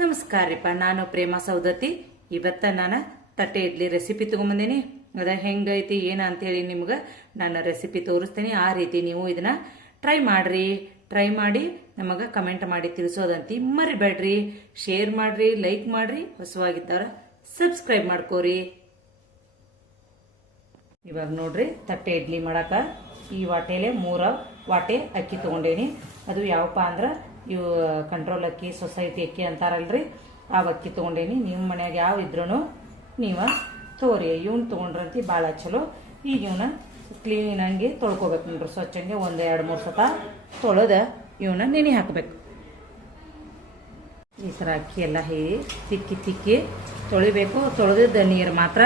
ನಮಸ್ಕಾರ ರೀಪ, ನಾನು ಪ್ರೇಮ ಸೌದತ್ತಿ. ಇವತ್ತ ನಾನು ತಟ್ಟೆ ಇಡ್ಲಿ ರೆಸಿಪಿ ತಗೊಂಬಂದೇನಿ. ಅದ ಹೆಂಗೈತಿ ಏನ ಅಂತೇಳಿ ನಿಮ್ಗೆ ನಾನು ರೆಸಿಪಿ ತೋರಿಸ್ತೀನಿ. ಆ ರೀತಿ ನೀವು ಇದನ್ನ ಟ್ರೈ ಮಾಡಿ ನಮಗೆ ಕಮೆಂಟ್ ಮಾಡಿ ತಿಳಿಸೋದಂತಿ ಮರಿಬೇಡ್ರಿ. ಶೇರ್ ಮಾಡ್ರಿ, ಲೈಕ್ ಮಾಡ್ರಿ, ಹೊಸವಾಗಿದ್ದಾರ ಸಬ್ಸ್ಕ್ರೈಬ್ ಮಾಡ್ಕೋರಿ. ಇವಾಗ ನೋಡ್ರಿ, ತಟ್ಟೆ ಇಡ್ಲಿ ಮಾಡಾಕ ಈ ವಾಟೆಲೆ 3 ವಾಟೆ ಅಕ್ಕಿ ತಗೊಂಡೇನಿ. ಅದು ಯಾವಪ್ಪ ಅಂದ್ರೆ ಇವು ಕಂಟ್ರೋಲ್ ಅಕ್ಕಿ, ಸೊಸೈಟಿ ಅಕ್ಕಿ ಅಂತಾರಲ್ರಿ, ಆ ಅಕ್ಕಿ ತಗೊಂಡೇನಿ. ನಿಮ್ಮ ಮನ್ಯಾಗ ಯಾವ ಇದ್ರೂ ನೀವು ತಗೋರಿ. ಇವ್ನ ತಗೊಂಡ್ರಂತಿ ಭಾಳ ಚಲೋ. ಈಗ ಇವನ್ನ ಕ್ಲೀನಾಗಿ ತೊಳ್ಕೊಬೇಕು ನೋಡ್ರಿ, ಸ್ವಚ್ಛಂಗೆ 1-2-3 ಸತ ತೊಳೆದ ಇವನ್ನ ನೆನೆ ಹಾಕಬೇಕು. ಈ ಥರ ಅಕ್ಕಿ ಎಲ್ಲ ತಿಕ್ಕಿ ತೊಳಿಬೇಕು. ತೊಳೆದಿದ್ದ ನೀರು ಮಾತ್ರ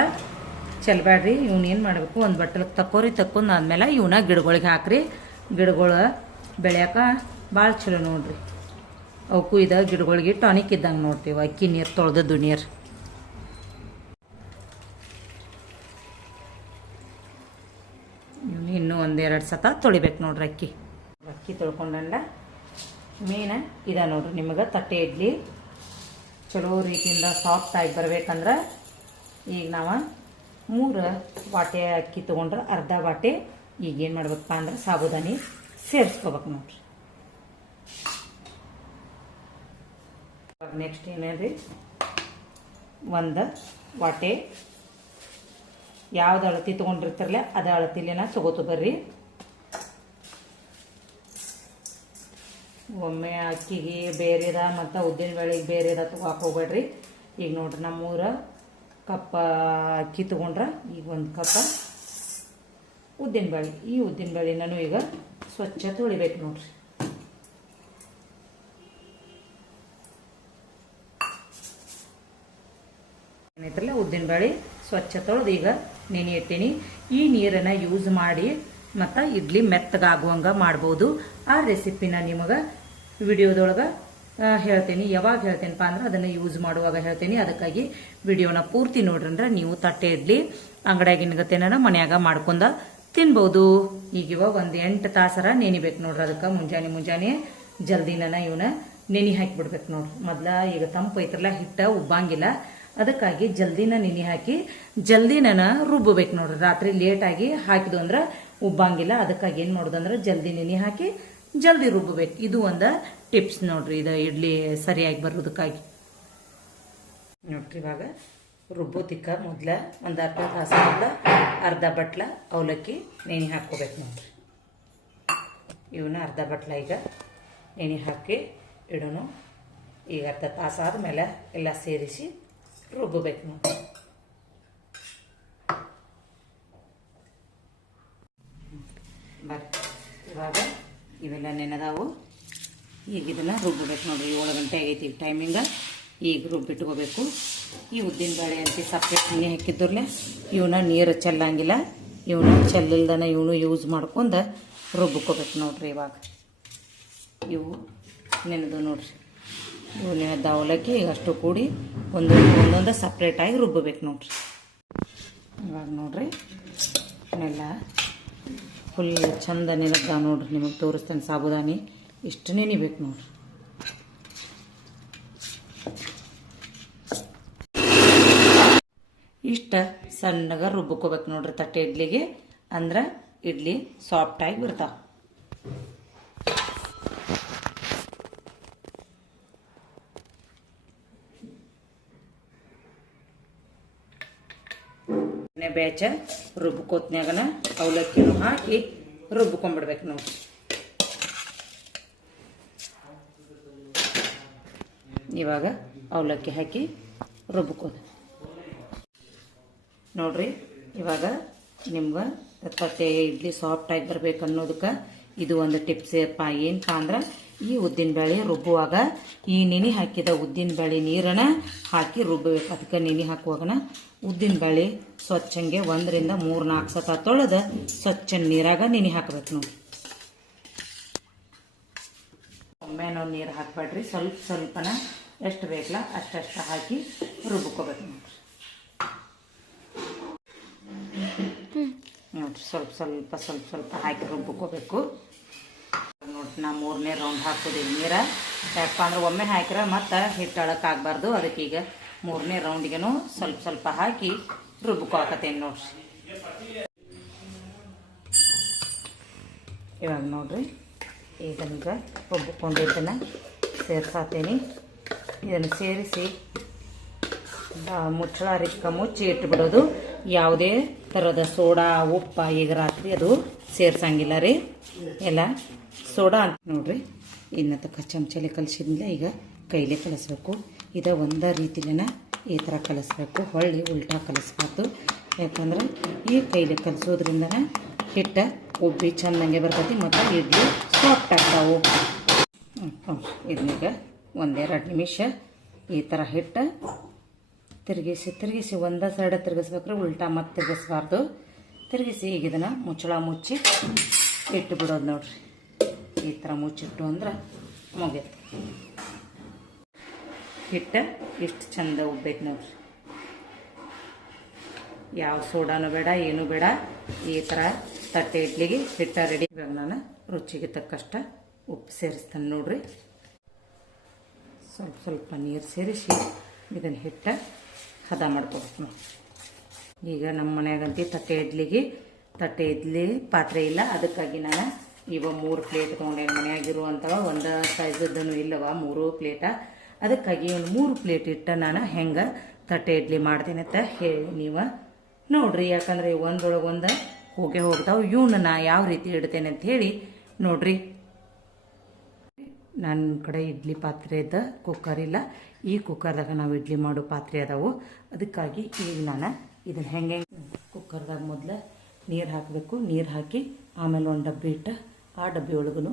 ಚೆಲ್ಬೇಡ್ರಿ. ಇವ್ನ ಏನು ಮಾಡಬೇಕು, ಒಂದು ಬಟ್ಟಲಿಗೆ ತಕ್ಕೊಂಡ್ ಆದ್ಮೇಲೆ ಇವನ್ನ ಗಿಡಗಳಿಗೆ ಹಾಕ್ರಿ. ಗಿಡಗಳು ಬೆಳೆಯಾಕ ಭಾಳ ಚಲೋ ನೋಡ್ರಿ. ಅವಕ್ಕೂ ಗಿಡಗಳಿಗೆ ಟಾನಿಕ್ ಇದ್ದಂಗೆ ನೋಡ್ತೀವಿ ಅಕ್ಕಿ ನೀರು, ತೊಳೆದದ್ದು ನೀರು. ಇನ್ನೂ 1-2 ಸತ ತೊಳಿಬೇಕು ನೋಡ್ರಿ. ಅಕ್ಕಿ ತೊಳ್ಕೊಂಡಲ್ಲ ಮೇನ ನೋಡ್ರಿ. ನಿಮಗೆ ತಟ್ಟೆ ಇಡ್ಲಿ ಚಲೋ ರೀತಿಯಿಂದ ಸಾಫ್ಟ್ ಆಗಿ ಬರ್ಬೇಕಂದ್ರೆ ಈಗ ನಾವು 3 ವಾಟೆ ಅಕ್ಕಿ ತೊಗೊಂಡ್ರೆ ಅರ್ಧ ವಾಟೆ ಈಗ ಏನು ಮಾಡ್ಬೇಕಪ್ಪ ಅಂದ್ರೆ ಸಾಬುದಾನಿ ಸೇರಿಸ್ಕೋಬೇಕು ನೋಡ್ರಿ. ನೆಕ್ಸ್ಟ್ ಏನೇನ್ರಿ, 1 ವಾಟೆ ಯಾವ್ದು ಅಳತಿ ತೊಗೊಂಡಿರ್ತಿರಲ್ಲ ಅದ ಅಳತಿಲೇನ ತಗೋತು ಬರ್ರಿ. ಒಮ್ಮೆ ಅಕ್ಕಿಗೆ ಬೇರೆದ ಮತ್ತು ಉದ್ದಿನ ಬೇಳೆಗೆ ಬೇರೆದ ತಗೋಕೆ ಹೋಗ್ಬೇಡ್ರಿ. ಈಗ ನೋಡ್ರಿ, ನಾ 3 ಕಪ್ ಅಕ್ಕಿ ತೊಗೊಂಡ್ರೆ ಈಗ 1 ಕಪ್ ಉದ್ದಿನ ಬೇಳೆ. ಈ ಉದ್ದಿನ ಬೇಳೆನೂ ಈಗ ಸ್ವಚ್ಛ ತೊಳಿಬೇಕು ನೋಡ್ರಿ. ಏನೈತ್ರಲ್ಲ ಉದ್ದಿನ ಬೇಳೆ ಸ್ವಚ್ಛ ತೊಳೆದು ಈಗ ನೆನೆ ಇಟ್ಟೀನಿ. ಈ ನೀರನ್ನು ಯೂಸ್ ಮಾಡಿ ಮತ್ತು ಇಡ್ಲಿ ಮೆತ್ತಗಾಗುವಂಗ ಮಾಡ್ಬೋದು. ಆ ರೆಸಿಪಿನ ನಿಮಗೆ ವಿಡಿಯೋದೊಳಗೆ ಹೇಳ್ತೀನಿ. ಯಾವಾಗ ಹೇಳ್ತೇನಪ್ಪ ಅಂದ್ರೆ ಅದನ್ನು ಯೂಸ್ ಮಾಡುವಾಗ ಹೇಳ್ತೀನಿ. ಅದಕ್ಕಾಗಿ ವಿಡಿಯೋನ ಪೂರ್ತಿ ನೋಡ್ರಂದ್ರೆ ನೀವು ತಟ್ಟೆ ಇಡ್ಲಿ ಅಂಗಡಿಯಾಗಿನಗತೆನ ಮನ್ಯಾಗ ಮಾಡ್ಕೊಂಡ ತಿನ್ಬೋದು. ಈಗಿವ 1-8 ತಾಸರ ನೆನಿಬೇಕು ನೋಡ್ರಿ. ಅದಕ್ಕೆ ಮುಂಜಾನೆ ಜಲ್ದಿನ ಇವನ್ನ ನೆನೆ ಹಾಕಿಬಿಡ್ಬೇಕು ನೋಡ್ರಿ. ಮೊದ್ಲ ಈಗ ತಂಪು ಐತ್ರಲ್ಲ, ಹಿಟ್ಟ ಉಬ್ಬಂಗಿಲ್ಲ. ಅದಕ್ಕಾಗಿ ಜಲ್ದಿನ ನೆನೆ ಹಾಕಿ ಜಲ್ದಿನ ರುಬ್ಬಬೇಕು ನೋಡ್ರಿ. ರಾತ್ರಿ ಲೇಟಾಗಿ ಹಾಕಿದು ಅಂದ್ರೆ ಉಬ್ಬಂಗಿಲ್ಲ. ಅದಕ್ಕಾಗಿ ಏನು ಮಾಡೋದಂದ್ರೆ ಜಲ್ದಿ ನೆನೆ ಹಾಕಿ ಜಲ್ದಿ ರುಬ್ಬಬೇಕು. ಇದು ಒಂದು ಟಿಪ್ಸ್ ನೋಡ್ರಿ, ಇದು ಇಡ್ಲಿ ಸರಿಯಾಗಿ ಬರೋದಕ್ಕಾಗಿ ನೋಡ್ರಿ. ಇವಾಗ ರುಬ್ಬೋತಿಕ್ಕ ಮೊದಲ ಒಂದು ಅರ್ಧ ತಾಸು ಮೊದಲ ಅರ್ಧ ಬಟ್ಲ ಅವಲಕ್ಕಿ ನೆನೆ ಹಾಕ್ಕೋಬೇಕು ನೋಡ್ರಿ. ಇವನ್ನ ಅರ್ಧ ಬಟ್ಲ ಈಗ ನೆನೆ ಹಾಕಿ ಇಡೋನು. ಈಗ ಅರ್ಧ ತಾಸು ಆದಮೇಲೆ ಎಲ್ಲ ಸೇರಿಸಿ ರುಬ್ಬಬೇಕು ನೋಡಿ. ಇವಾಗ ಇವೆಲ್ಲ ನೆನೆದಾವು. ಈಗ ಇದನ್ನು ರುಬ್ಬಬೇಕು ನೋಡ್ರಿ. 7 ಗಂಟೆ ಆಗೈತಿ ಈಗ ಟೈಮಿಂಗ. ಈಗ ರುಬ್ಬಿಟ್ಕೋಬೇಕು. ಈ ಉದ್ದಿನ ಬೇಳೆ ಅಂತ ಸಪ್ರೇಟ್ ನೆನೆ ಹಾಕಿದ್ರಲ್ಲೇ ಇವನ್ನ ನೀರು ಚೆಲ್ಲಂಗಿಲ್ಲ. ಇವನ್ನ ಚೆಲ್ಲಿಲ್ದನ ಇವನು ಯೂಸ್ ಮಾಡ್ಕೊಂಡು ರುಬ್ಕೋಬೇಕು ನೋಡ್ರಿ. ಇವಾಗ ಇವು ನೆನೆದು ನೋಡ್ರಿ. ಇವು ನೆನೆದ ಅವಲಕ್ಕಿ ಈಗ ಅಷ್ಟು ಕೂಡಿ ಒಂದೊಂದು ಸಪ್ರೇಟಾಗಿ ರುಬ್ಬಬೇಕು ನೋಡ್ರಿ. ಇವಾಗ ನೋಡ್ರಿ ನೆಲ್ಲ ಫುಲ್ ಚಂದ ನೆನೆದ ನೋಡ್ರಿ. ನಿಮಗೆ ತೋರಿಸ್ತೇನೆ. ಸಾಬುದಾನಿ ಇಷ್ಟು ನೆನಿಬೇಕು ನೋಡ್ರಿ. ಇಷ್ಟ ಸಣ್ಣಗ ರುಬ್ಕೋಬೇಕು ನೋಡ್ರಿ ತಟ್ಟೆ ಇಡ್ಲಿಗೆ. ಅಂದ್ರೆ ಇಡ್ಲಿ ಸಾಫ್ಟಾಗಿ ಬರ್ತಾವ. ಬೇಚ ರುಬ್ಕೋತ್ನ್ಯಾಗನ ಅವಲಕ್ಕಿನೂ ಹಾಕಿ ರುಬ್ಕೊಂಡ್ಬಿಡ್ಬೇಕು ನೋಡ್ರಿ. ಇವಾಗ ಅವಲಕ್ಕಿ ಹಾಕಿ ರುಬ್ಕೋದು ನೋಡ್ರಿ. ಇವಾಗ ನಿಮ್ಗೆ ತಟ್ಟೆ ಇಡ್ಲಿ ಸಾಫ್ಟಾಗಿ ಬರ್ಬೇಕು ಅನ್ನೋದಕ್ಕೆ ಇದು ಒಂದು ಟಿಪ್ಸ್ ಏನಪ್ಪ ಅಂದ್ರೆ, ಈ ಉದ್ದಿನ ಬೇಳೆ ರುಬ್ಬುವಾಗ ಈ ನೆನೆ ಹಾಕಿದ ಉದ್ದಿನ ಬೇಳೆ ನೀರನ್ನ ಹಾಕಿ ರುಬ್ಬಬೇಕು. ಅದಕ್ಕೆ ನೆನೆ ಹಾಕುವಾಗನ ಉದ್ದಿನ ಬೇಳೆ ಸ್ವಚ್ಛಂಗೆ 1-3-4 ಸತ ತೊಳೆದ ಸ್ವಚ್ಛ ನೀರಾಗ ನೆನೆ ಹಾಕಬೇಕು ನೋಡಿ. ಒಮ್ಮೆ ನಾವು ನೀರು ಹಾಕಬೇಡ್ರಿ. ಸ್ವಲ್ಪನ ಎಷ್ಟು ಬೇಕಲ್ಲ ಅಷ್ಟು ಹಾಕಿ ರುಬ್ಕೋಬೇಕು ನೋಡ್ರಿ. ಸ್ವಲ್ಪ ಹಾಕಿ ರುಬ್ಕೋಬೇಕು ನೋಡ್ರಿ. ನಾ 3ನೇ ರೌಂಡ್ ಹಾಕೋದಿಲ್ಲ ನೀರ. ಯಾಕಪ್ಪ ಅಂದ್ರೆ ಒಮ್ಮೆ ಹಾಕಿದ್ರೆ ಮತ್ತು ಹಿಟ್ಟು ಆಗಬಾರ್ದು. ಅದಕ್ಕೆ ಈಗ 3ನೇ ರೌಂಡಿಗೆನೂ ಸ್ವಲ್ಪ ಸ್ವಲ್ಪ ಹಾಕಿ ರುಬ್ಕೋಕತ್ತೇನೆ ನೋಡ್ರಿ. ಇವಾಗ ನೋಡ್ರಿ ಇದನ್ನ ರುಬ್ಕೊಂಡಿದ್ದನ್ನು ಸೇರ್ಸಾತೇನೆ. ಇದನ್ನು ಸೇರಿಸಿ ಮುಚ್ಚಳ ರಿಕ್ಕ ಮುಚ್ಚಿ ಇಟ್ಬಿಡೋದು. ಯಾವುದೇ ಥರದ ಸೋಡಾ ಉಪ್ಪ ಈಗ ರಾತ್ರಿ ಅದು ಸೇರ್ಸಂಗಿಲ್ಲ ರೀ. ಎಲ್ಲ ಸೋಡಾ ಅಂತ ನೋಡ್ರಿ. ಇನ್ನು ತಕ್ಕ ಚಮಚಲ್ಲಿ ಕಲಿಸಿದ್ಮೇಲೆ ಈಗ ಕೈಲೇ ಕಲಿಸ್ಬೇಕು. ಇದು ಒಂದೇ ರೀತಿಲೇನ ಈ ಥರ ಕಲಿಸ್ಬೇಕು, ಹೊಳ್ಳಿ ಉಲ್ಟಾ ಕಲಿಸ್ಬಾರ್ದು. ಯಾಕಂದ್ರೆ ಈ ಕೈಲಿ ಕಲಿಸೋದ್ರಿಂದನ ಹಿಟ್ಟು ಉಬ್ಬಿ ಚೆಂದಂಗೆ ಬರ್ತೈತಿ ಮತ್ತು ಇಡ್ಲಿ ಸಾಫ್ಟ್ ಆಗ್ತಾವು. ಇದನ್ನೀಗ 1-2 ನಿಮಿಷ ಈ ಥರ ಹಿಟ್ಟು ತಿರುಗಿಸಿ ಒಂದೇ ಸೈಡ್ ತಿರುಗಿಸ್ಬೇಕ್ರೆ ಉಲ್ಟಾ ಮತ್ತೆ ತಿರುಗಿಸ್ಬಾರ್ದು. ತಿರುಗಿಸಿ ಈಗ ಇದನ್ನು ಮುಚ್ಚಳ ಮುಚ್ಚಿ ಇಟ್ಟು ಬಿಡೋದು ನೋಡ್ರಿ. ಈ ಥರ ಮುಚ್ಚಿಟ್ಟು ಅಂದ್ರೆ ಮುಗಿತು. ಹಿಟ್ಟು ಇಷ್ಟು ಚಂದ ಉಬ್ಬೈತೆ ನೋಡ್ರಿ. ಯಾವ ಸೋಡಾನು ಬೇಡ, ಏನೂ ಬೇಡ. ಈ ಥರ ತಟ್ಟೆ ಇಡ್ಲಿಗೆ ಹಿಟ್ಟ ರೆಡಿ. ಇವಾಗ ನಾನು ರುಚಿಗೆ ತಕ್ಕಷ್ಟ ಉಪ್ಪು ಸೇರಿಸ್ತೇನೆ ನೋಡ್ರಿ. ಸ್ವಲ್ಪ ಸ್ವಲ್ಪ ನೀರು ಸೇರಿಸಿ ಇದನ್ನು ಹಿಟ್ಟ ಹದ ಮಾಡ್ಕೊಬೇಕು. ಈಗ ನಮ್ಮ ಮನ್ಯಾಗಂತೂ ತಟ್ಟೆ ಇಡ್ಲಿ ಪಾತ್ರೆ ಇಲ್ಲ. ಅದಕ್ಕಾಗಿ ನಾನು ಇವಾಗ 3 ಪ್ಲೇಟ್ ತೊಗೊಂಡೇನು. ಮನೆಯಾಗಿರುವಂಥವ ಒಂದು ಸೈಜದ್ದೂ ಇಲ್ಲವ 3 ಪ್ಲೇಟ. ಅದಕ್ಕಾಗಿ ಒಂದು 3 ಪ್ಲೇಟ್ ಇಟ್ಟು ನಾನು ಹೆಂಗೆ ತಟ್ಟೆ ಇಡ್ಲಿ ಮಾಡ್ತೀನಿ ಅಂತ ಹೇಳಿ ನೀವು ನೋಡ್ರಿ. ಯಾಕಂದರೆ ಒಂದೊಳಗೆ ಒಂದು ಹೋಗ್ತಾವೆ. ಇವನ್ನ ನಾ ಯಾವ ರೀತಿ ಇಡ್ತೇನೆ ಅಂತ ಹೇಳಿ ನೋಡ್ರಿ. ನನ್ನ ಕಡೆ ಇಡ್ಲಿ ಪಾತ್ರೆ ಇದ್ದ ಕುಕ್ಕರ್ ಇಲ್ಲ. ಈ ಕುಕ್ಕರ್ದಾಗ ನಾವು ಇಡ್ಲಿ ಮಾಡೋ ಪಾತ್ರೆ ಅದಾವು. ಅದಕ್ಕಾಗಿ ಈಗ ನಾನು ಇದನ್ನು ಹೆಂಗೆ ಕುಕ್ಕರ್ದಾಗ ಮೊದಲು ನೀರು ಹಾಕಬೇಕು. ನೀರು ಹಾಕಿ ಆಮೇಲೆ ಒಂದು ಡಬ್ಬಿ ಇಟ್ಟು ಆ ಡಬ್ಬಿ ಒಳಗೂ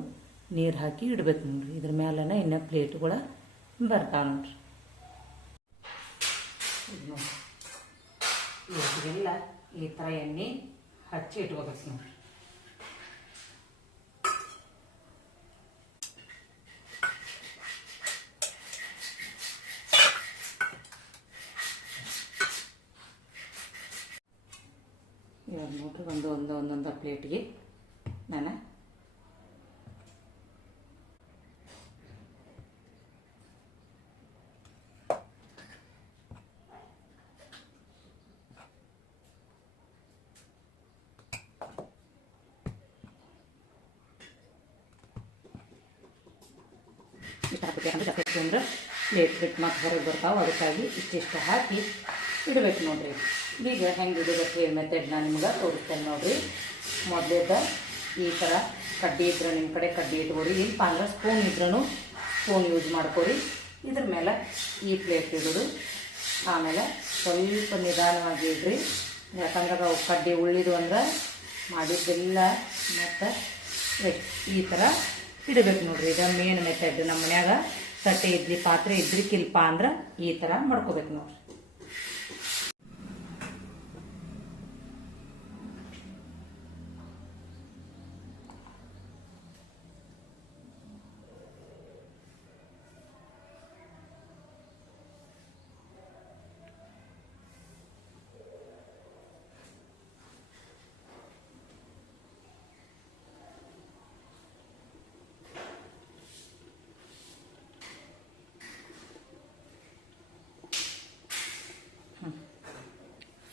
ನೀರು ಹಾಕಿ ಇಡಬೇಕು ನೋಡ್ರಿ. ಇದ್ರ ಮೇಲೆನ ಇನ್ನೂ ಪ್ಲೇಟ್ಗಳು ಬರ್ತಾವೆ ನೋಡ್ರಿ. ಇವತ್ತಿಗೆಲ್ಲ ಈ ಥರ ಎಣ್ಣೆ ಹಚ್ಚಿ ಇಟ್ಕೋಬೇಕು ನೋಡ್ರಿ. ಇವಾಗ ನೋಡ್ರಿ ಒಂದೊಂದು ಪ್ಲೇಟ್ಗೆ ನಾನು ಇಷ್ಟು ಹಾಕಬೇಕಂದ್ರೆ ಜಾಸ್ತಿ ಅಂದ್ರೆ ಪ್ಲೇಟ್ ಬಿಟ್ಟು ಮತ್ತೆ ಹೊರಗೆ ಬರ್ತಾವೆ. ಅದಕ್ಕಾಗಿ ಇಷ್ಟಿಷ್ಟು ಹಾಕಿ ಇಡಬೇಕು ನೋಡ್ರಿ. ಈಗ ಹೆಂಗೆ ಇಡಬೇಕು ಮೆಥಡ್ ನಾನು ನಿಮ್ಗೆ ತೋರಿಸ್ತೇನೆ ನೋಡ್ರಿ. ಮೊದಲೇದ ಈ ಥರ ಕಡ್ಡಿ ಇದ್ರೆ ನಿಮ್ಮ ಕಡೆ ಕಡ್ಡಿ ಇಟ್ಕೊಡಿ. ಇಲ್ಲಪ್ಪ ಅಂದ್ರೆ ಸ್ಪೂನ್ ಇದ್ರೂ ಸ್ಪೂನ್ ಯೂಸ್ ಮಾಡ್ಕೊರಿ. ಇದ್ರ ಮೇಲೆ ಈ ಪ್ಲೇಟ್ ಇಡೋದು. ಆಮೇಲೆ ಸ್ವಲ್ಪ ನಿಧಾನವಾಗಿ ಇಡ್ರಿ. ಯಾಕಂದ್ರೆ ಅವು ಕಡ್ಡಿ ಉಳಿದು ಅಂದ್ರೆ ಮಾಡಿದ್ದೆಲ್ಲ ಮತ್ತು ಈ ಥರ ಇಡಬೇಕು ನೋಡ್ರಿ. ಇದು ಮೇನ್ ಮೆಥಡ್. ನಮ್ಮ ಮನ್ಯಾಗ ತಟ್ಟೆ ಇಡ್ಲಿ ಪಾತ್ರೆ ಇದ್ರಿಕಿಲ್ಪ ಅಂದ್ರೆ ಈ ಥರ ಮಾಡ್ಕೋಬೇಕು ನೋಡ್ರಿ.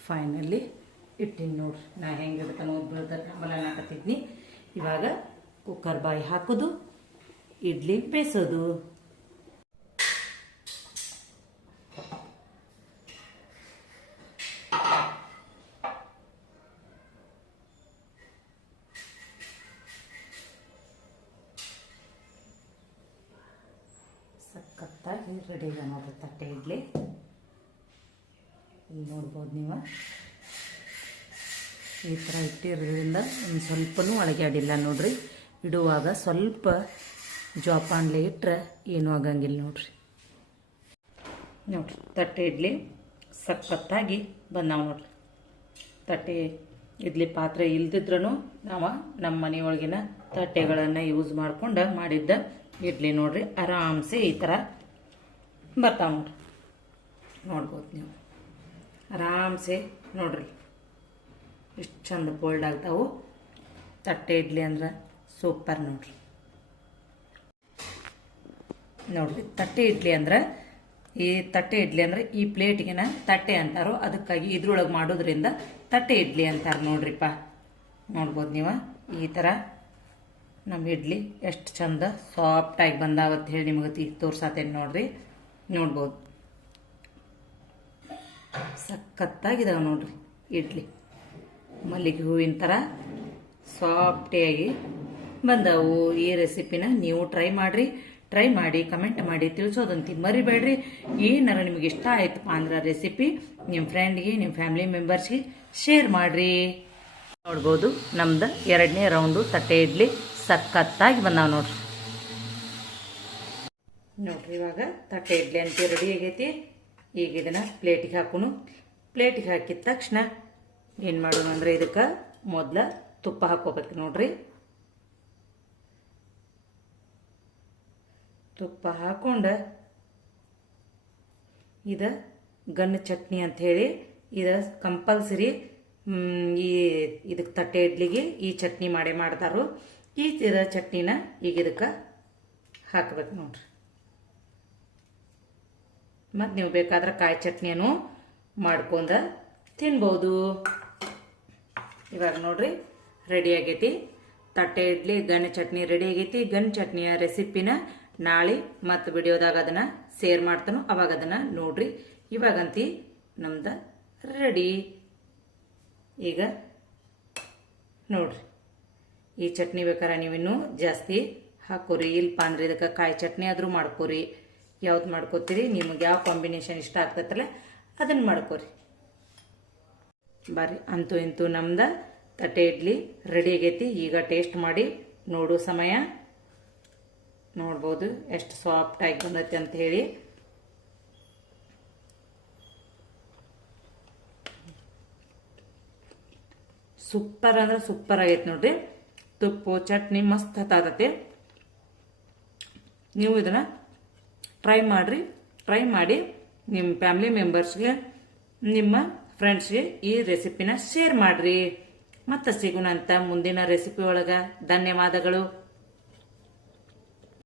ಫೈನಲಿ ಇಟ್ಟಿನಿ ನೋಡ್ರಿ. ನಾ ಹೆಂಗೆ ಇಡ್ತಾನೆ ಬೀಳ್ದ ಆಮೇಲೆ ಹಾಕತ್ತಿದ್ನಿ. ಇವಾಗ ಕುಕ್ಕರ್ ಬಾಯಿ ಹಾಕೋದು, ಇಡ್ಲಿ ಬೇಯಿಸೋದು. ಸಖತ್ತಾಗಿ ರೆಡಿ ಇದೆ ನೋಡ್ರಿ ತಟ್ಟೆ ಇಡ್ಲಿ. ಇಲ್ಲಿ ನೋಡ್ಬೋದು ನೀವು. ಈ ಥರ ಇಟ್ಟಿರೋದ್ರಿಂದ ಒಂದು ಸ್ವಲ್ಪನೂ ಅಳಗ್ಯಾಡಿಲ್ಲ ನೋಡ್ರಿ. ಇಡುವಾಗ ಸ್ವಲ್ಪ ಜೋಪಾನ್ಲೆ ಇಟ್ಟರೆ ಏನೂ ಆಗಂಗಿಲ್ಲ ನೋಡ್ರಿ. ನೋಡ್ರಿ ತಟ್ಟೆ ಇಡ್ಲಿ ಸಖತ್ತಾಗಿ ಬಂದಾವ ನೋಡ್ರಿ. ತಟ್ಟೆ ಇಡ್ಲಿ ಪಾತ್ರೆ ಇಲ್ದಿದ್ರೂ ನಾವು ನಮ್ಮ ಮನೆಯೊಳಗಿನ ತಟ್ಟೆಗಳನ್ನು ಯೂಸ್ ಮಾಡ್ಕೊಂಡು ಮಾಡಿದ್ದ ಇಡ್ಲಿ ನೋಡ್ರಿ ಆರಾಮ್ಸೆ ಈ ಥರ ಬರ್ತಾವ ನೋಡ್ರಿ. ನೋಡ್ಬೋದು ನೀವು ಆರಾಮ್ಸೆ ನೋಡ್ರಿ ಎಷ್ಟು ಚಂದ ಬೋಲ್ಡ್ ಆಗ್ತಾವು. ತಟ್ಟೆ ಇಡ್ಲಿ ಅಂದ್ರೆ ಸೂಪರ್ ನೋಡ್ರಿ. ನೋಡ್ರಿ ತಟ್ಟೆ ಇಡ್ಲಿ ಅಂದ್ರೆ ಈ ಪ್ಲೇಟ್ಗೆನ ತಟ್ಟೆ ಅಂತಾರೋ, ಅದಕ್ಕಾಗಿ ಇದ್ರೊಳಗೆ ಮಾಡೋದ್ರಿಂದ ತಟ್ಟೆ ಇಡ್ಲಿ ಅಂತಾರೆ ನೋಡ್ರಿಪ್ಪ. ನೋಡ್ಬೋದು ನೀವು ಈ ಥರ ನಮ್ಮ ಇಡ್ಲಿ ಎಷ್ಟು ಚಂದ ಸಾಫ್ಟಾಗಿ ಬಂದಾವತ್ತು ಹೇಳಿ ನಿಮಗೆ ಈಗ ತೋರ್ಸಾತೇನೆ ನೋಡ್ರಿ. ನೋಡ್ಬೋದು ಸಖತ್ತಾಗಿದಾವೆ ನೋಡ್ರಿ ಇಡ್ಲಿ, ಮಲ್ಲಿಗೆ ಹೂವಿನ ಥರ ಸಾಫ್ಟಿಯಾಗಿ ಬಂದವು. ಈ ರೆಸಿಪಿನ ನೀವು ಟ್ರೈ ಮಾಡಿ ಕಮೆಂಟ್ ಮಾಡಿ ತಿಳಿಸೋದಂತ ಮರಿಬೇಡ್ರಿ. ಏನಾರ ನಿಮಗೆ ಇಷ್ಟ ಆಯ್ತಪ್ಪ ಅಂದ್ರೆ ರೆಸಿಪಿ ನಿಮ್ಮ ಫ್ರೆಂಡ್ಗೆ, ನಿಮ್ಮ ಫ್ಯಾಮಿಲಿ ಮೆಂಬರ್ಸ್ಗೆ ಶೇರ್ ಮಾಡ್ರಿ. ನೋಡ್ಬೋದು ನಮ್ದು 2ನೇ ರೌಂಡು ತಟ್ಟೆ ಇಡ್ಲಿ ಸಖತ್ತಾಗಿ ಬಂದಾವ ನೋಡ್ರಿ. ಇವಾಗ ತಟ್ಟೆ ಇಡ್ಲಿ ಅಂತ ರೆಡಿ ಆಗೈತಿ. ಈಗ ಇದನ್ನ ಪ್ಲೇಟಿಗೆ ಹಾಕೋಣ. ಪ್ಲೇಟಿಗೆ ಹಾಕಿದ ತಕ್ಷಣ ಏನು ಮಾಡೋಣ ಅಂದ್ರೆ ಇದಕ್ಕೆ ಮೊದಲ ತುಪ್ಪ ಹಾಕೋಬೇಕು ನೋಡ್ರಿ. ತುಪ್ಪ ಹಾಕೊಂಡ ಇದ ಗನ್ನ ಚಟ್ನಿ ಅಂತ ಹೇಳಿ ಇದ ಕಂಪಲ್ಸರಿ ಇದಕ್ಕೆ ತಟ್ಟೆ ಇಡ್ಲಿಗೆ ಈ ಚಟ್ನಿ ಮಾಡ್ತಾರೋ. ಈ ಚಟ್ನಿನ ಈಗ ಇದಕ್ಕೆ ಹಾಕಬೇಕು ನೋಡ್ರಿ. ಮತ್ತು ನೀವು ಬೇಕಾದ್ರೆ ಕಾಯಿ ಚಟ್ನಿಯನ್ನು ಮಾಡ್ಕೊಂಡ ತಿನ್ಬೋದು. ಇವಾಗ ನೋಡ್ರಿ ರೆಡಿ ಆಗೈತಿ ತಟ್ಟೆ ಇಡ್ಲಿ ಗನ್ ಚಟ್ನಿ ರೆಡಿ ಆಗೈತಿ. ಗನ್ ಚಟ್ನಿಯ ರೆಸಿಪಿನ ನಾಳೆ ಮತ್ತು ವಿಡಿಯೋದಾಗ ಅದನ್ನ ಶೇರ್ ಮಾಡ್ತಾನೋ, ಅವಾಗ ಅದನ್ನ ನೋಡ್ರಿ. ಇವಾಗಂತಿ ನಮ್ದು ರೆಡಿ. ಈಗ ನೋಡ್ರಿ ಈ ಚಟ್ನಿ ಬೇಕಾರೆ ನೀವಿನ್ನೂ ಜಾಸ್ತಿ ಹಾಕೋರಿ. ಇಲ್ಪ ಅಂದ್ರೆ ಇದಕ್ಕೆ ಕಾಯಿ ಚಟ್ನಿ ಆದ್ರೂ ಮಾಡ್ಕೋರಿ. ಯಾವ್ದು ಮಾಡ್ಕೋತೀರಿ ನಿಮಗೆ ಯಾವ ಕಾಂಬಿನೇಷನ್ ಇಷ್ಟ ಆಗ್ತೈತಲ್ಲ ಅದನ್ನ ಮಾಡ್ಕೋರಿ. ಬರ್ರಿ ಅಂತೂ ಇಂತೂ ನಮ್ದ ತಟ್ಟೆ ಇಡ್ಲಿ ರೆಡಿ ಆಗೈತಿ. ಈಗ ಟೇಸ್ಟ್ ಮಾಡಿ ನೋಡೋ ಸಮಯ. ನೋಡ್ಬೋದು ಎಷ್ಟು ಸಾಫ್ಟ್ ಆಗಿ ಬಂದೈತಿ ಅಂತ ಹೇಳಿ. ಸೂಪರ್ ಅಂದ್ರೆ ಸೂಪರ್ ಆಗೈತಿ ನೋಡ್ರಿ. ತುಪ್ಪ ಚಟ್ನಿ ಮಸ್ತ್ ಹತ್ತಾತತಿ. ನೀವು ಇದನ್ನ ಟ್ರೈ ಮಾಡಿ ನಿಮ್ಮ ಫ್ಯಾಮಿಲಿ ಮೆಂಬರ್ಸ್ಗೆ, ನಿಮ್ಮ ಫ್ರೆಂಡ್ಸ್ಗೆ ಈ ರೆಸಿಪಿನ ಶೇರ್ ಮಾಡ್ರಿ. ಮತ್ತೆ ಸಿಗೋಣ ಅಂತ ಮುಂದಿನ ರೆಸಿಪಿ ಒಳಗ. ಧನ್ಯವಾದಗಳು.